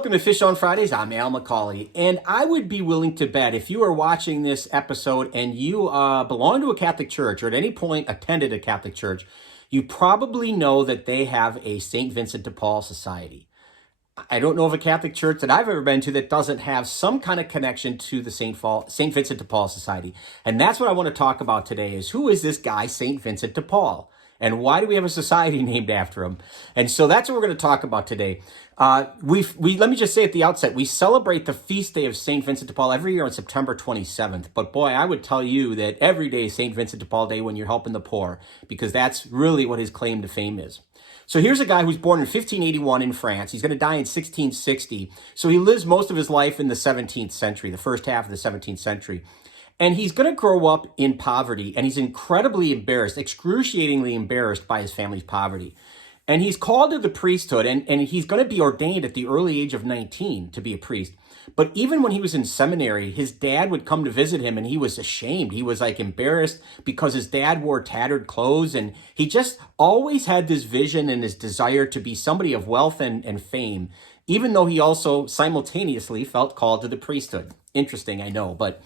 Welcome to Fish on Fridays. I'm Al McCauley, and I would be willing to bet if you are watching this episode and you belong to a Catholic church or at any point attended a Catholic church, you probably know that they have a St. Vincent de Paul Society. I don't know of a Catholic church that I've ever been to that doesn't have some kind of connection to the St. Vincent de Paul Society. And that's what I want to talk about today is who is this guy, St. Vincent de Paul? And why do we have a society named after him? And so that's what we're going to talk about today. Let me just say at the outset, we celebrate the feast day of St. Vincent de Paul every year on September 27th. But boy, I would tell you that every day is St. Vincent de Paul Day when you're helping the poor, because that's really what his claim to fame is. So here's a guy who's born in 1581 in France. He's going to die in 1660. So he lives most of his life in the 17th century, the first half of the 17th century. And he's going to grow up in poverty, and he's incredibly embarrassed, excruciatingly embarrassed by his family's poverty. And he's called to the priesthood, and he's going to be ordained at the early age of 19 to be a priest. But even when he was in seminary, his dad would come to visit him, and he was ashamed. He was embarrassed because his dad wore tattered clothes, and he just always had this vision and this desire to be somebody of wealth and fame, even though he also simultaneously felt called to the priesthood. Interesting, I know, but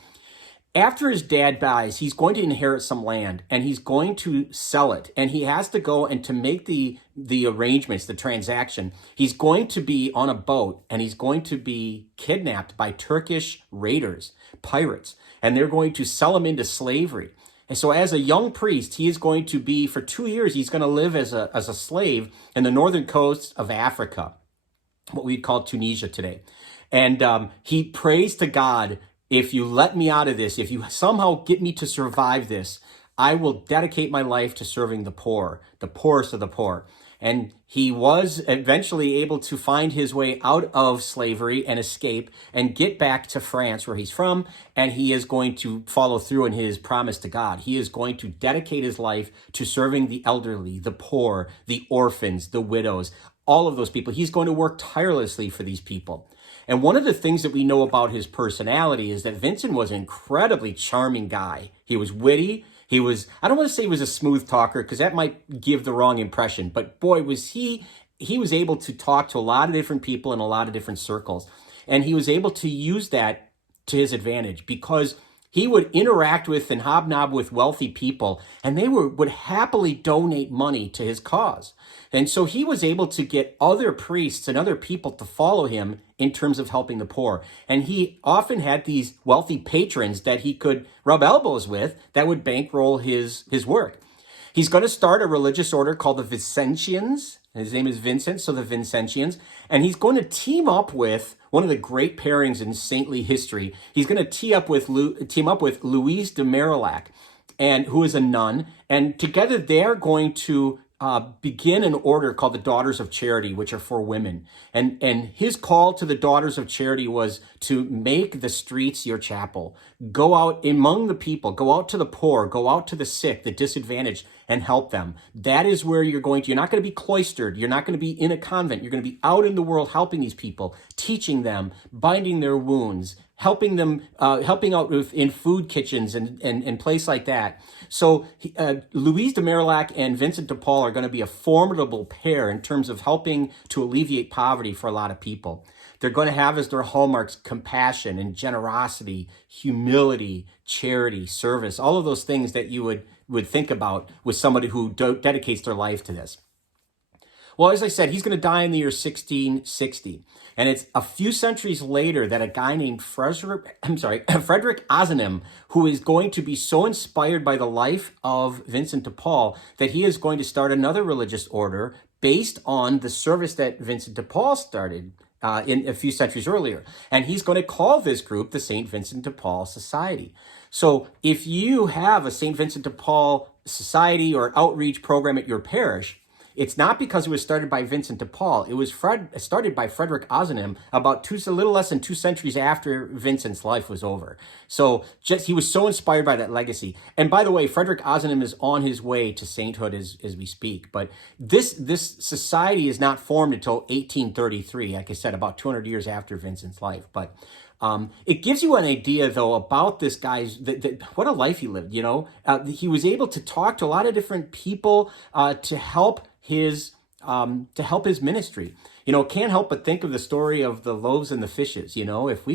after his dad dies, he's going to inherit some land, and he's going to sell it. And he has to go and to make the arrangements, the transaction. He's going to be on a boat, and he's going to be kidnapped by Turkish raiders, pirates, and they're going to sell him into slavery. And so as a young priest, he is going to be, for 2 years, he's going to live as a slave in the northern coast of Africa, what we'd call Tunisia today. And he prays to God, if you let me out of this, if you somehow get me to survive this, I will dedicate my life to serving the poor, the poorest of the poor. And he was eventually able to find his way out of slavery and escape and get back to France, where he's from. And he is going to follow through in his promise to God. He is going to dedicate his life to serving the elderly, the poor, the orphans, the widows, all of those people. He's going to work tirelessly for these people. And one of the things that we know about his personality is that Vincent was an incredibly charming guy. He was witty. He was, I don't want to say he was a smooth talker, because that might give the wrong impression. But boy, was he was able to talk to a lot of different people in a lot of different circles. And he was able to use that to his advantage, because he would interact with and hobnob with wealthy people, and they would happily donate money to his cause. And so he was able to get other priests and other people to follow him in terms of helping the poor. And he often had these wealthy patrons that he could rub elbows with that would bankroll his work. He's going to start a religious order called the Vincentians. His name is Vincent, so the Vincentians. And he's going to team up with one of the great pairings in saintly history. He's going to team up with Louise de Marillac, and who is a nun. And together they're going to begin an order called the Daughters of Charity, which are for women. And his call to the Daughters of Charity was to make the streets your chapel. Go out among the people, go out to the poor, go out to the sick, the disadvantaged, and help them. That is where you're not going to be cloistered. You're not going to be in a convent. You're going to be out in the world helping these people, teaching them, binding their wounds, helping them, helping out in food kitchens and place like that. So Louise de Marillac and Vincent de Paul are going to be a formidable pair in terms of helping to alleviate poverty for a lot of people. They're going to have as their hallmarks compassion and generosity, humility, charity, service, all of those things that you would think about with somebody who dedicates their life to this. Well, as I said, he's going to die in the year 1660. And it's a few centuries later that a guy named Frederick Ozanam, who is going to be so inspired by the life of Vincent de Paul that he is going to start another religious order based on the service that Vincent de Paul started in a few centuries earlier. And he's going to call this group the St. Vincent de Paul Society. So if you have a St. Vincent de Paul Society or outreach program at your parish, it's not because it was started by Vincent de Paul. It was started by Frederick Ozanam about a little less than 2 centuries after Vincent's life was over. So he was so inspired by that legacy. And by the way, Frederick Ozanam is on his way to sainthood as we speak. But this society is not formed until 1833, like I said, about 200 years after Vincent's life. But it gives you an idea, though, about this guy's, what a life he lived, He was able to talk to a lot of different people to help his ministry. can't help but think of the story of the loaves and the fishes. If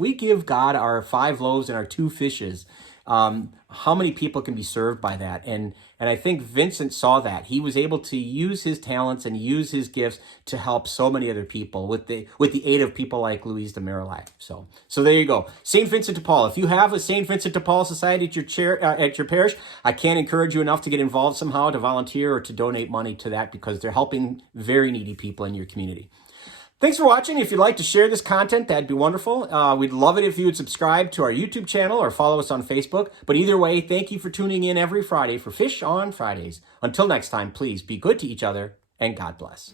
we give God our 5 loaves and our 2 fishes, how many people can be served by that? And I think Vincent saw that. He was able to use his talents and use his gifts to help so many other people with the aid of people like Louise de Marillac. So there you go. St. Vincent de Paul. If you have a St. Vincent de Paul Society at your parish, I can't encourage you enough to get involved somehow, to volunteer or to donate money to that, because they're helping very needy people in your community. Thanks for watching. If you'd like to share this content, that'd be wonderful. We'd love it if you would subscribe to our YouTube channel or follow us on Facebook. But either way, thank you for tuning in every Friday for Fish on Fridays. Until next time, please be good to each other, and God bless.